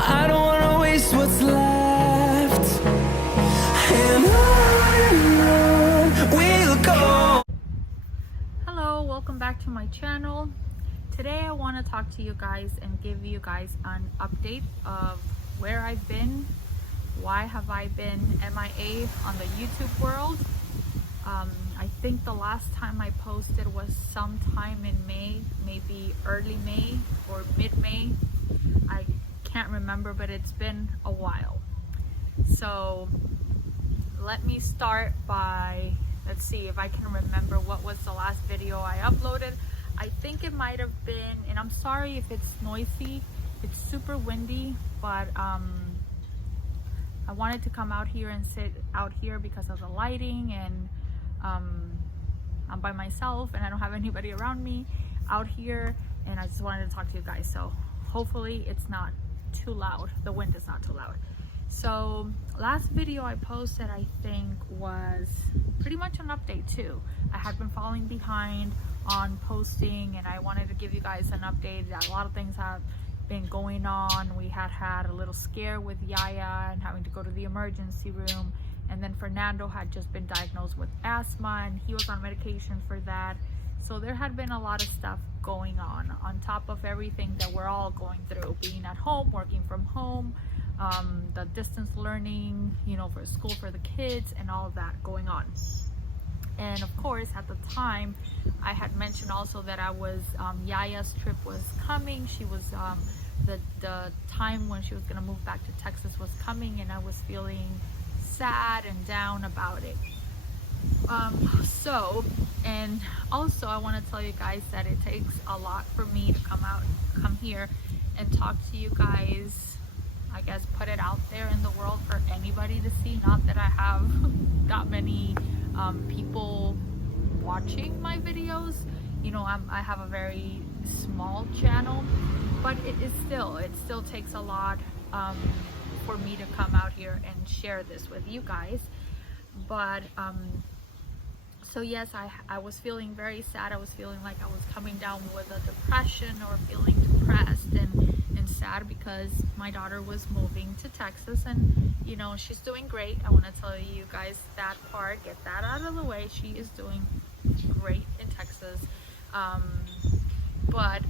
I don't wanna waste what's left, and on we'll go. Hello, welcome back to my channel. Today I want to talk to you guys and give you guys an update of where I've been, why have I been MIA on the YouTube world. I think the last time I posted was sometime in May, maybe early May or mid-May. I can't remember, but it's been a while. So let me start by, let's see if I can remember what was the last video I uploaded. I think it might have been, and I'm sorry if it's noisy, it's super windy, but I wanted to come out here and sit out here because of the lighting, and I'm by myself and I don't have anybody around me out here, and I just wanted to talk to you guys. So hopefully it's not too loud, the wind is not too loud. So last video I posted, I think, was pretty much an update too. I had been falling behind on posting, and I wanted to give you guys an update that a lot of things have been going on. We had a little scare with Yaya and having to go to the emergency room, and then Fernando had just been diagnosed with asthma and he was on medication for that. So there had been a lot of stuff going on top of everything that we're all going through, being at home, working from home, the distance learning, you know, for school for the kids and all of that going on. And of course, at the time, I had mentioned also that I was, Yaya's trip was coming. She was, the time when she was gonna move back to Texas was coming, and I was feeling sad and down about it. And also I want to tell you guys that it takes a lot for me to come here and talk to you guys. I guess put it out there in the world for anybody to see. Not that I have that many people watching my videos, you know. I have a very small channel, but it still takes a lot for me to come out here and share this with you guys. But so yes, I was feeling very sad. I was feeling like I was coming down with a depression, or feeling depressed and sad, because my daughter was moving to Texas, and you know, she's doing great. I want to tell you guys that part, get that out of the way. She is doing great in Texas. But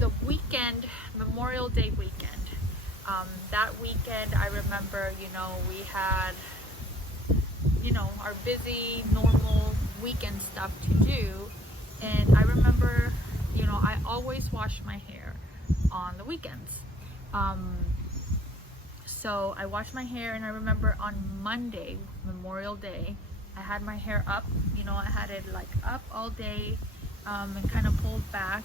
the weekend, Memorial Day weekend, that weekend, I remember, you know, we had, you know, our busy normal weekend stuff to do. And I remember, you know, I always wash my hair on the weekends. So I washed my hair, and I remember on Monday, Memorial Day, I had my hair up, you know, I had it like up all day, and kind of pulled back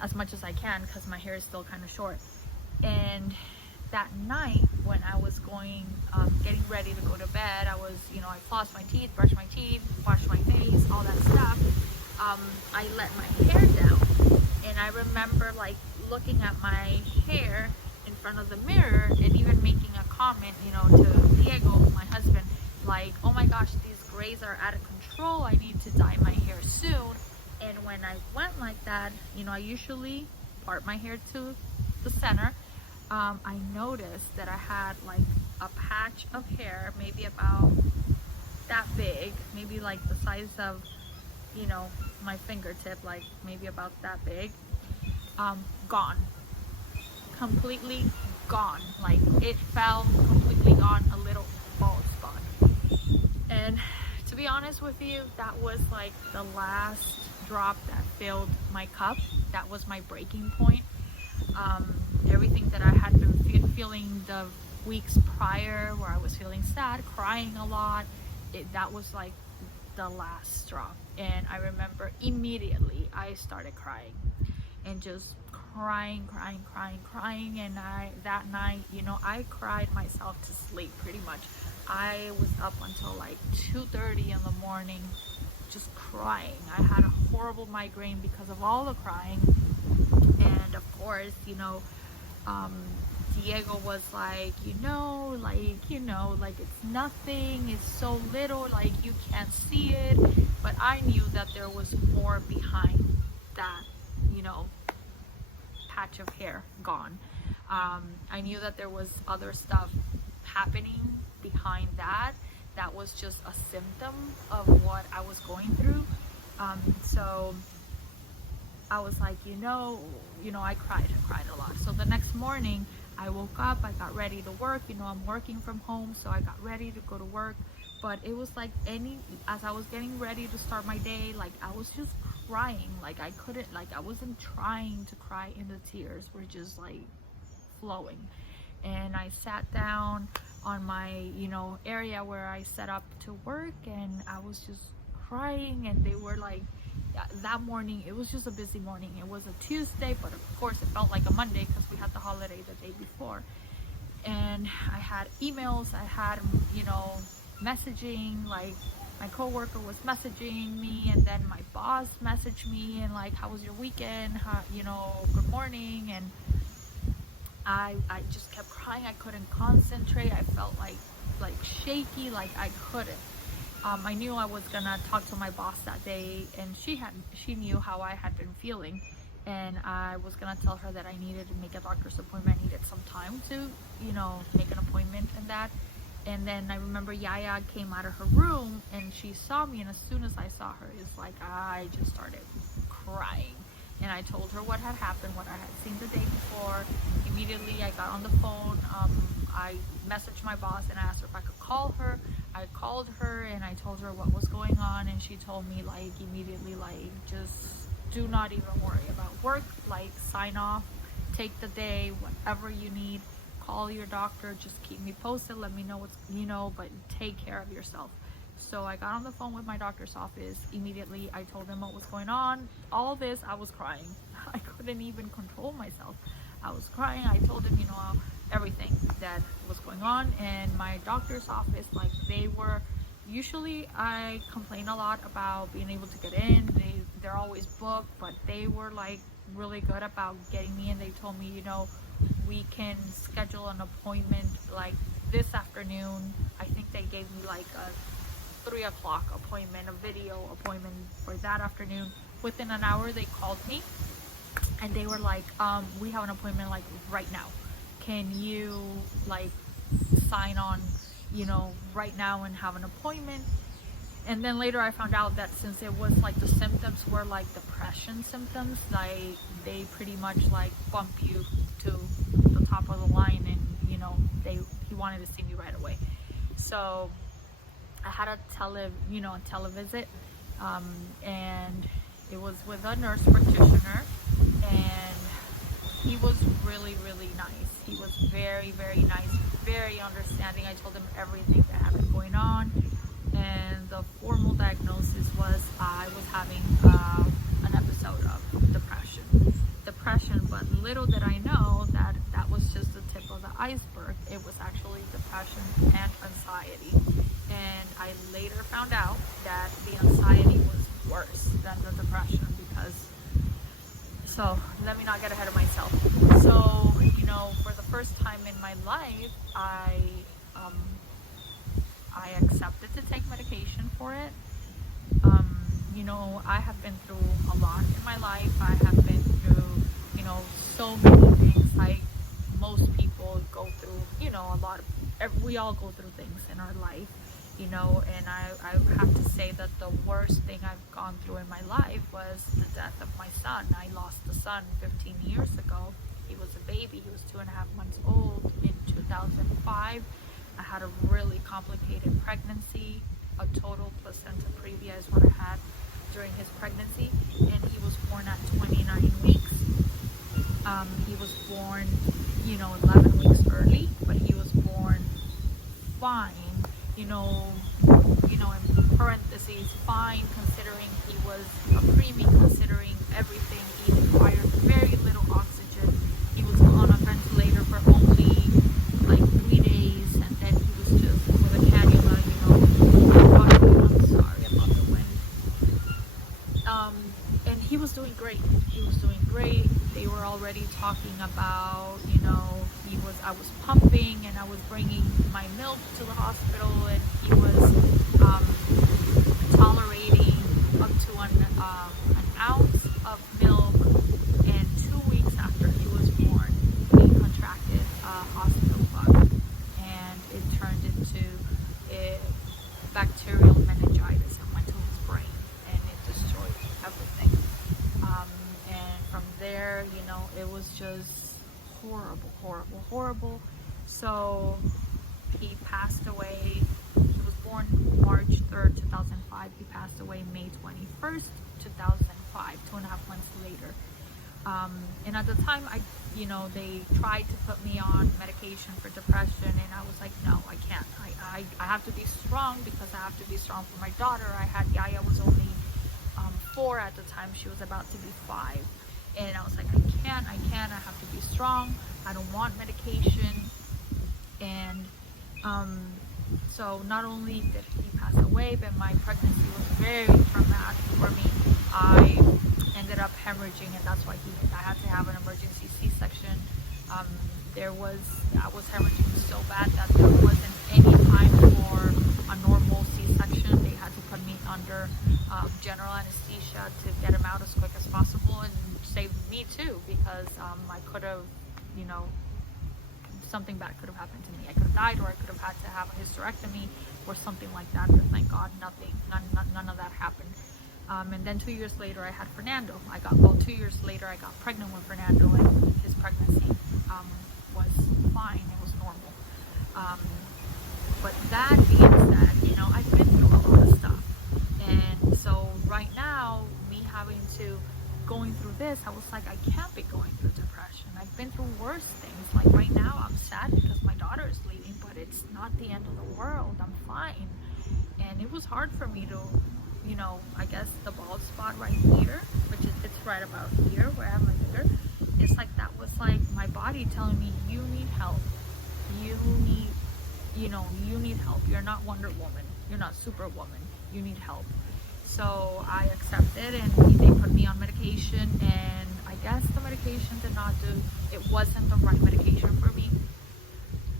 as much as I can, because my hair is still kind of short. And that night, when I was getting ready to go to bed, I was, you know, I flossed my teeth, brushed my teeth, washed my face, all that stuff. I let my hair down, and I remember like looking at my hair in front of the mirror, and even making a comment, you know, to Diego, my husband, like, oh my gosh, these grays are out of control, I need to dye my hair soon. And when I went like that, you know, I usually part my hair to the center. I noticed that I had like a patch of hair, maybe about that big, maybe like the size of, you know, my fingertip, like maybe about that big, gone, completely gone. Like it fell completely gone, a little bald spot. And to be honest with you, that was like the last drop that filled my cup. That was my breaking point. Everything that I had been feeling the weeks prior, where I was feeling sad, crying a lot, that was like the last straw. And I remember immediately I started crying, and just crying. And that night, you know, I cried myself to sleep pretty much. I was up until like 2:30 in the morning just crying. I had a horrible migraine because of all the crying. And of course, you know, Diego was like, like it's nothing, it's so little, like you can't see it. But I knew that there was more behind that, you know, patch of hair gone. I knew that there was other stuff happening behind that. That was just a symptom of what I was going through. So I was like, I cried a lot. So the next morning I woke up, I got ready to work. I'm working from home, so I got ready to go to work. But it was like as I was getting ready to start my day, like I was just crying. Like I couldn't, like I wasn't trying to cry, and the tears were just like flowing. And I sat down on my, area where I set up to work, and I was just crying. And they were like, that morning, it was just a busy morning. It was a Tuesday, but of course it felt like a Monday because we had the holiday the day before. And I had emails, I had, messaging, like my coworker was messaging me, and then my boss messaged me and like, how was your weekend? Good morning. And I just kept crying. I couldn't concentrate. I felt like shaky, like I couldn't. I knew I was gonna talk to my boss that day, and she knew how I had been feeling, and I was gonna tell her that I needed to make a doctor's appointment. I needed some time to, make an appointment and that. And then I remember Yaya came out of her room and she saw me, and as soon as I saw her, it's like I just started crying. And I told her what had happened, what I had seen the day before. Immediately I got on the phone. I messaged my boss and I asked her if I could call her. I called her and I told her what was going on, and she told me like immediately, like, just do not even worry about work, like sign off, take the day, whatever you need, call your doctor, just keep me posted, let me know what's, but take care of yourself. So I got on the phone with my doctor's office. Immediately I told them what was going on. All this, I was crying. I couldn't even control myself. I was crying. I told them, everything that was going on. And my doctor's office, like, they were, usually I complain a lot about being able to get in. They're always booked, but they were like really good about getting me in. They told me, we can schedule an appointment like this afternoon. I think they gave me like a 3 o'clock appointment, a video appointment for that afternoon. Within an hour they called me and they were like, we have an appointment like right now. Can you like sign on, right now and have an appointment? And then later I found out that since it was like the symptoms were like depression symptoms, like they pretty much like bump you to the top of the line, and he wanted to see me right away. So I had a televisit, and it was with a nurse practitioner, and he was really, really nice. He was very, very nice, very understanding. I told him everything that had been going on, and the formal diagnosis was I was having an episode of depression, but little did I know that that was just the tip of the iceberg. It was actually depression and anxiety, and I later found out that the anxiety was worse than the depression. So let me not get ahead of myself. So for the first time in my life, I accepted to take medication for it. I have been through a lot in my life. I have been through, so many things. Like most people go through, a lot of, we all go through things in our life, and I have to say that the worst thing I've gone through in my life was the death of my son. I lost a son 15 years ago. He was a baby. He was 2.5 months old in 2005. I had a really complicated pregnancy. A total placenta previa is what I had during his pregnancy, and he was born at 29 weeks. He was born, 11 weeks early, but he was born fine, in parentheses, fine, considering he was a preemie, considering everything. He required very little oxygen. He was on a ventilator for only like 3 days, and then he was just with a cannula, I'm sorry about the wind. And he was doing great. They were already talking about, I was pumping and I was bringing my milk to the hospital, and he was tolerating up to an ounce of milk. And 2 weeks after he was just horrible, horrible, horrible. So he passed away. He was born March 3rd, 2005. He passed away May 21st, 2005, 2.5 months later. And at the time, they tried to put me on medication for depression, and I was like, no, I can't. I have to be strong, because I have to be strong for my daughter. Yaya was only 4 at the time. She was about to be 5. And I was like, I have to be strong. I don't want medication. And so not only did he pass away, but my pregnancy was very traumatic for me. I ended up hemorrhaging, and that's why I had to have an emergency C-section. I was hemorrhaging so bad that there wasn't any time for a normal C-section. They had to put me under general anesthesia to get him out as quick as possible, and save me too, because I could have, something bad could have happened to me. I could have died, or I could have had to have a hysterectomy or something like that, but thank God none of that happened. And then 2 years later, I had Fernando. 2 years later, I got pregnant with Fernando, and his pregnancy was fine. It was normal. But that being said, I've been through a lot of stuff. And so right now, me going through this, I was like, I can't be going through depression. I've been through worse things. Like right now, I'm sad because my daughter is leaving, but it's not the end of the world. I'm fine. And it was hard for me to, I guess the bald spot right here, it's right about here where I have my finger. It's like, that was like my body telling me, you need help. You need help. You're not Wonder Woman. You're not Superwoman. You need help. So I accepted, and they put me on medication, and I guess the medication did not do, it wasn't the right medication for me,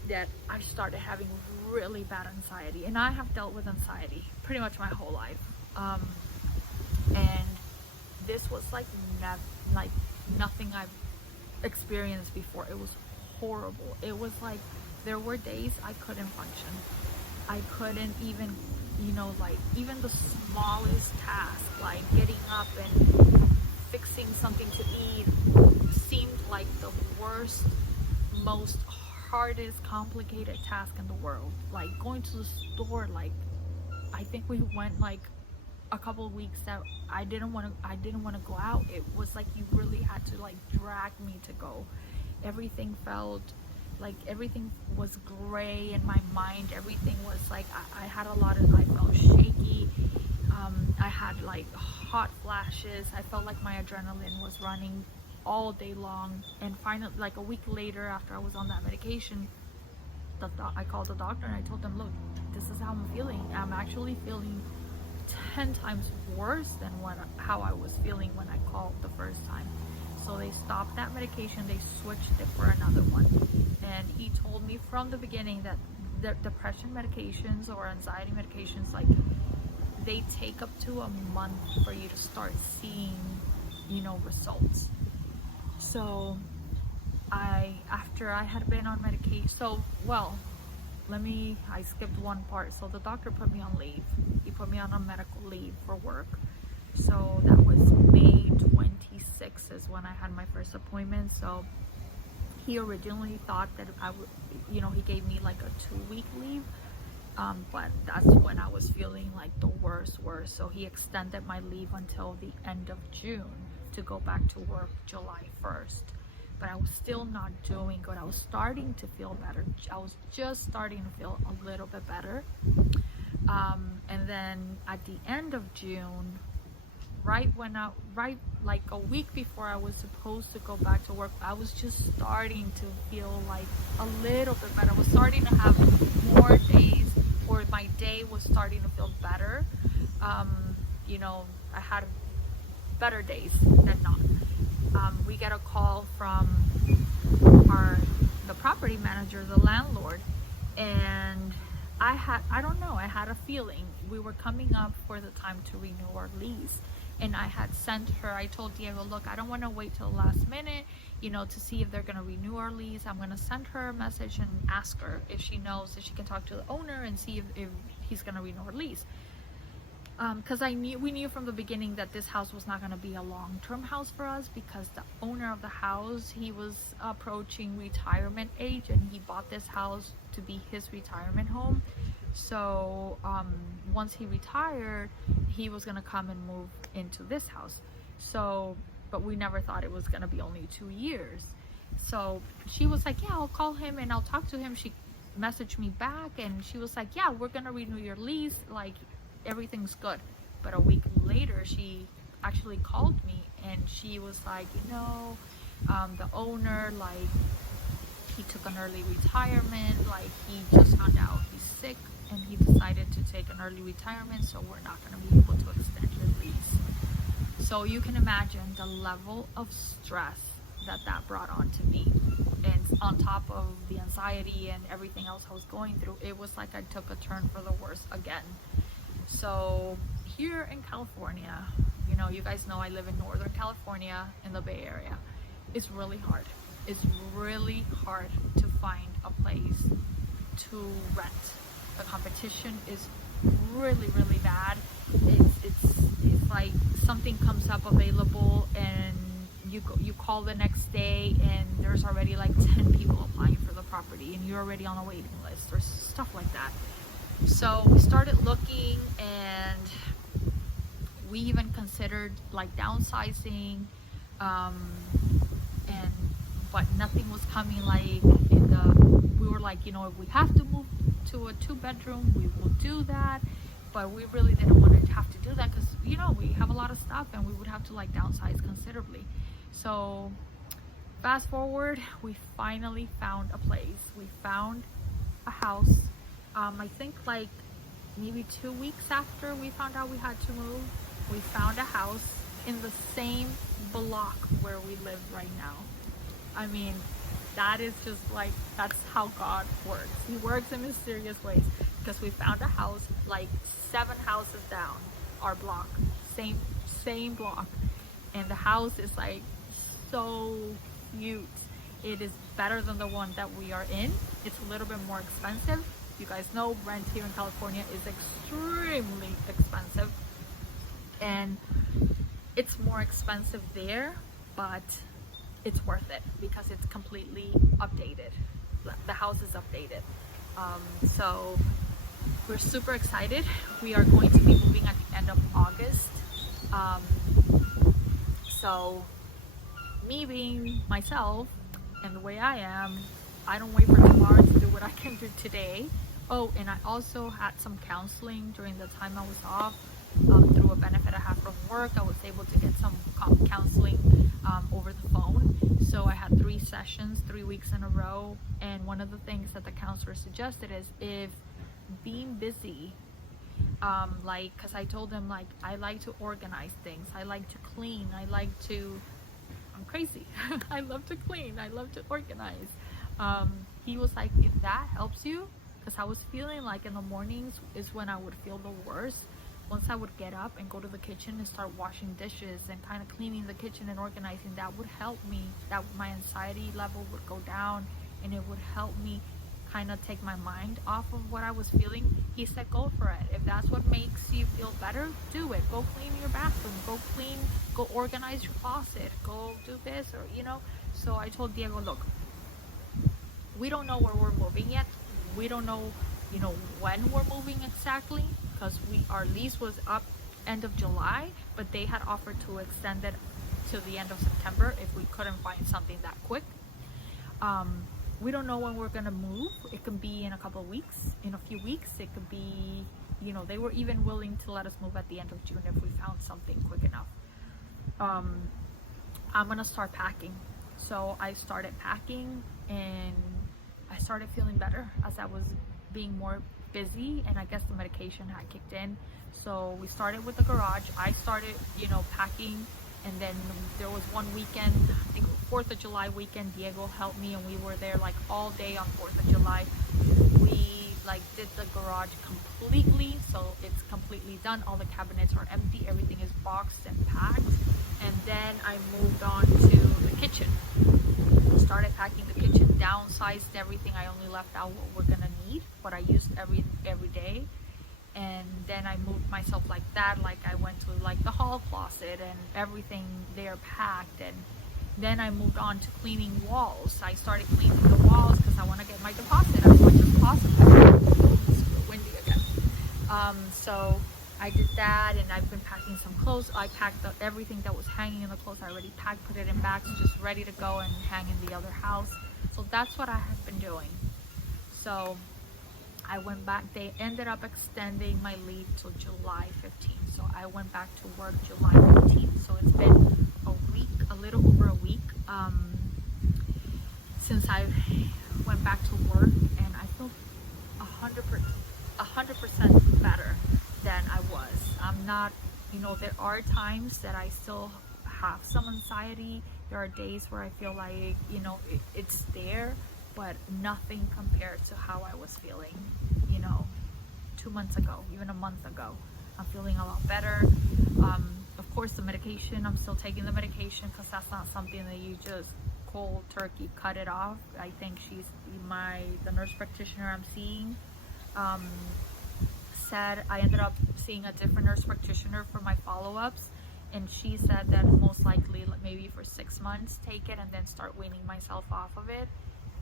that I started having really bad anxiety. And I have dealt with anxiety pretty much my whole life. And this was like nothing I've experienced before. It was horrible. It was like, there were days I couldn't function. I couldn't even, even the smallest task, like getting up and fixing something to eat, seemed like the worst, most hardest, complicated task in the world. Like going to the store, like I think we went like a couple of weeks that I didn't want to go out. It was like you really had to like drag me to go. Everything felt like, everything was gray in my mind. Everything was like, I felt shaky. I had like hot flashes. I felt like my adrenaline was running all day long. And finally, like a week later, after I was on that medication, I called the doctor and I told them, look, this is how I'm feeling. I'm actually feeling 10 times worse than how I was feeling when I called the first time. So they stopped that medication, they switched it for another one. And he told me from the beginning that the depression medications or anxiety medications, like, they take up to a month for you to start seeing, results. So after I had been on medication, I skipped one part. So the doctor put me on leave. He put me on a medical leave for work. So that was May 26th is when I had my first appointment. So he originally thought that I would, he gave me like a 2-week leave. But that's when I was feeling like the worst. So he extended my leave until the end of June to go back to work July 1st. But I was still not doing good. I was starting to feel better. I was just starting to feel a little bit better. And then at the end of June, right like a week before I was supposed to go back to work, I was just starting to feel like a little bit better. I was starting to have more days, or my day was starting to feel better. I had better days than not. We get a call from the property manager, the landlord, and I had a feeling we were coming up for the time to renew our lease. And I had sent her, I told Diego, look, I don't want to wait till the last minute, to see if they're going to renew our lease. I'm going to send her a message and ask her if she knows, if she can talk to the owner and see if he's going to renew our lease. because we knew from the beginning that this house was not going to be a long-term house for us, because the owner of the house, he was approaching retirement age, and he bought this house to be his retirement home. So once he retired, he was going to come and move into this house. So but we never thought it was going to be only 2 years. So she was like, yeah, I'll call him and I'll talk to him. She messaged me back and she was like, yeah, we're gonna renew your lease, like everything's good. But a week later she actually called me and she was like, the owner, like, he took an early retirement, like he just found out he's sick and he decided to take an early retirement, so we're not going to be able to extend your lease. So you can imagine the level of stress that brought on to me, and on top of the anxiety and everything else I was going through, it was like I took a turn for the worse again. So here in California, you guys know I live in Northern California in the Bay Area. It's really hard. It's really hard to find a place to rent. The competition is really, really bad. It's like something comes up available and you call the next day and there's already like 10 people applying for the property and you're already on a waiting list or stuff like that. So we started looking and we even considered like downsizing, but nothing was coming. Like we were like, if we have to move to a 2-bedroom, we will do that. But we really didn't want to have to do that because we have a lot of stuff and we would have to like downsize considerably. So fast forward, we finally found a place. We found a house. I think like maybe 2 weeks after we found out we had to move, we found a house in the same block where we live right now. I mean, that is just like, that's how God works. He works in mysterious ways, because we found a house like 7 houses down our block, same block, and the house is like so cute. It is better than the one that we are in. It's a little bit more expensive. You guys know rent here in California is extremely expensive, and it's more expensive there, but it's worth it because it's completely updated. The house is updated. So we're super excited. We are going to be moving at the end of August. So me being myself and the way I am, I don't wait for tomorrow to do what I can do today. Oh, and I also had some counseling during the time I was off. Through a benefit I have from work, I was able to get some counseling over the phone. So I had 3 sessions, 3 weeks in a row. And one of the things that the counselor suggested is, if being busy, because I told them, like, I like to organize things, I like to clean, I'm crazy. I love to clean, I love to organize. He was like, if that helps you, because I was feeling like in the mornings is when I would feel the worst. Once I would get up and go to the kitchen and start washing dishes and kind of cleaning the kitchen and organizing, that would help me, that my anxiety level would go down, and it would help me kind of take my mind off of what I was feeling. He said, go for it. If that's what makes you feel better, do it. Go clean your bathroom, go organize your closet, go do this, or So I told Diego, look, we don't know where we're moving yet. We don't know, when we're moving exactly, because our lease was up end of July, but they had offered to extend it to the end of September if we couldn't find something that quick. We don't know when we're gonna move. It can be in a couple of weeks, in a few weeks. It could be, they were even willing to let us move at the end of June if we found something quick enough. I'm gonna start packing. So I started packing and I started feeling better as I was being more busy, and I guess the medication had kicked in. So we started with the garage. I started, packing, and then there was one weekend, I think 4th of July weekend, Diego helped me and we were there like all day on 4th of July. We like did the garage completely, so it's completely done. All the cabinets are empty, everything is boxed and packed. And then I moved on to the kitchen. Started packing the kitchen, downsized everything. I only left out what we're gonna need, what I used every day. and then I moved myself like that. Like I went to like the hall closet and everything there packed, and then I moved on to cleaning walls. I started cleaning the walls because I want to get my deposit as much as possible. It's windy again. So I did that, and I've been packing some clothes. I packed up everything that was hanging in the clothes. I already packed, put it in bags, just ready to go and hang in the other house. So that's what I have been doing. So I went back. They ended up extending my leave till July 15th. So I went back to work July 15th. So it's been a week, a little over a week since I went back to work, and I feel 100% better than I was. I'm not, you know, there are times that I still have some anxiety. There are days where I feel like, you know, it's there, but nothing compared to how I was feeling, you know, 2 months ago, even a month ago. I'm feeling a lot better. Of course, the medication, I'm still taking the medication because that's not something that you just cold turkey cut it off. I think she's the nurse practitioner I'm seeing said, I ended up seeing a different nurse practitioner for my follow-ups, and she said that most likely maybe for 6 months take it and then start weaning myself off of it.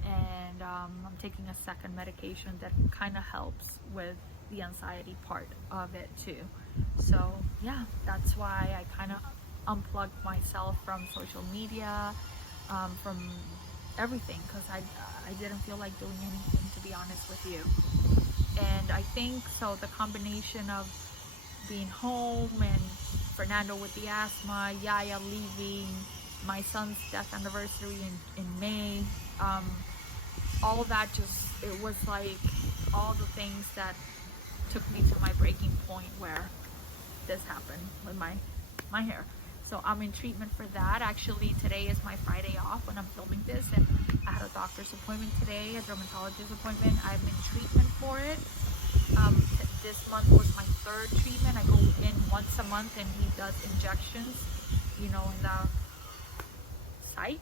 And I'm taking a second medication that kind of helps with the anxiety part of it too. So yeah, that's why I kind of unplugged myself from social media, from everything, because I didn't feel like doing anything, to be honest with you. And I think so the combination of being home and Fernando with the asthma, Yaya leaving, my son's death anniversary in May, all that it was like all the things that took me to my breaking point where this happened with my hair. So I'm in treatment for that. Actually, today is my Friday off when I'm filming this, and I had a doctor's appointment today, a dermatologist appointment. I'm in treatment for it. This month was my 3rd treatment. I go in once a month, and he does injections, you know, in the site,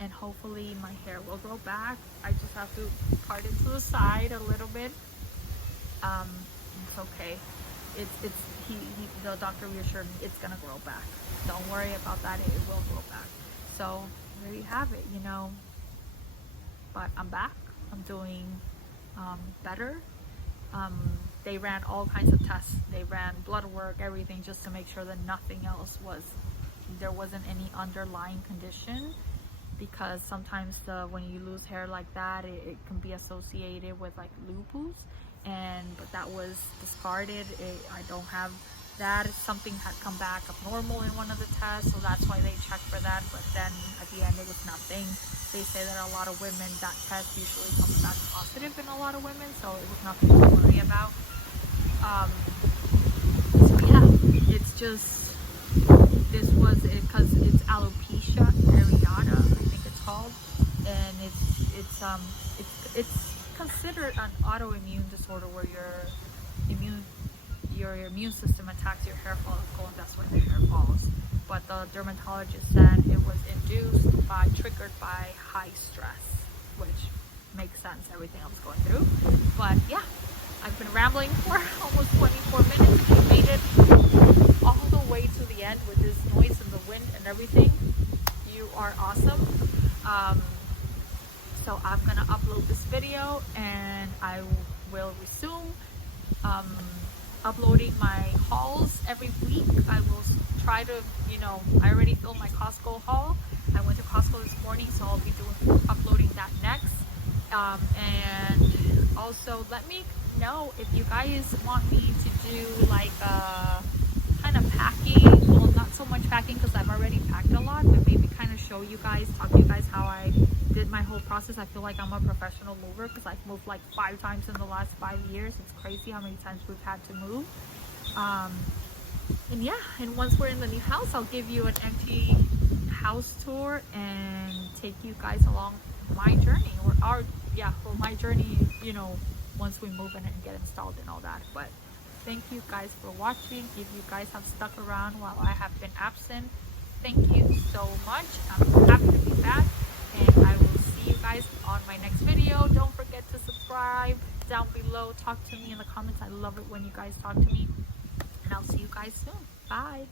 and hopefully my hair will grow back. I just have to part it to the side a little bit. It's okay. The doctor reassured me it's gonna grow back. Don't worry about that, it will grow back. So there you have it, you know. But I'm back. I'm doing better. They ran all kinds of tests. They ran blood work, everything, just to make sure that nothing else there wasn't any underlying condition, because sometimes when you lose hair like that, it can be associated with like lupus, but that was discarded. I don't have that. Something had come back abnormal in one of the tests, so that's why they checked for that. But then at the end, it was nothing. They say that a lot of women, that test usually comes back positive in a lot of women, so it was nothing to worry about. So yeah, it's just, this was it, because it's alopecia areata, I think it's called, and it's considered an autoimmune disorder where your immune system attacks your hair follicle, and that's why the hair falls. But the dermatologist said it was triggered by high stress, which makes sense, everything I was going through. But yeah, I've been rambling for almost 24 minutes. We made it all the way to the end with this noise and the wind and everything. You are awesome. So I'm gonna upload this video, and I will resume uploading my hauls every week. I will try to, you know, I already filmed my Costco haul. I went to Costco this morning, so I'll be uploading that next. And also let me know if you guys want me to do like kind of packing. Well, not so much packing because I've already packed a lot, but maybe kind of show you guys, talk to you guys how I did my whole process. I feel like I'm a professional mover because I've moved like 5 times in the last 5 years. It's crazy how many times we've had to move. And yeah, and once we're in the new house, I'll give you an empty house tour and take you guys along my journey, or for my journey, you know, once we move in and get installed and all that. But thank you guys for watching. If you guys have stuck around while I have been absent, thank you so much. I'm happy to be back, and I will see you guys on my next video. Don't forget to subscribe. down below. Talk to me in the comments. I love it when you guys talk to me. And I'll see you guys soon. Bye.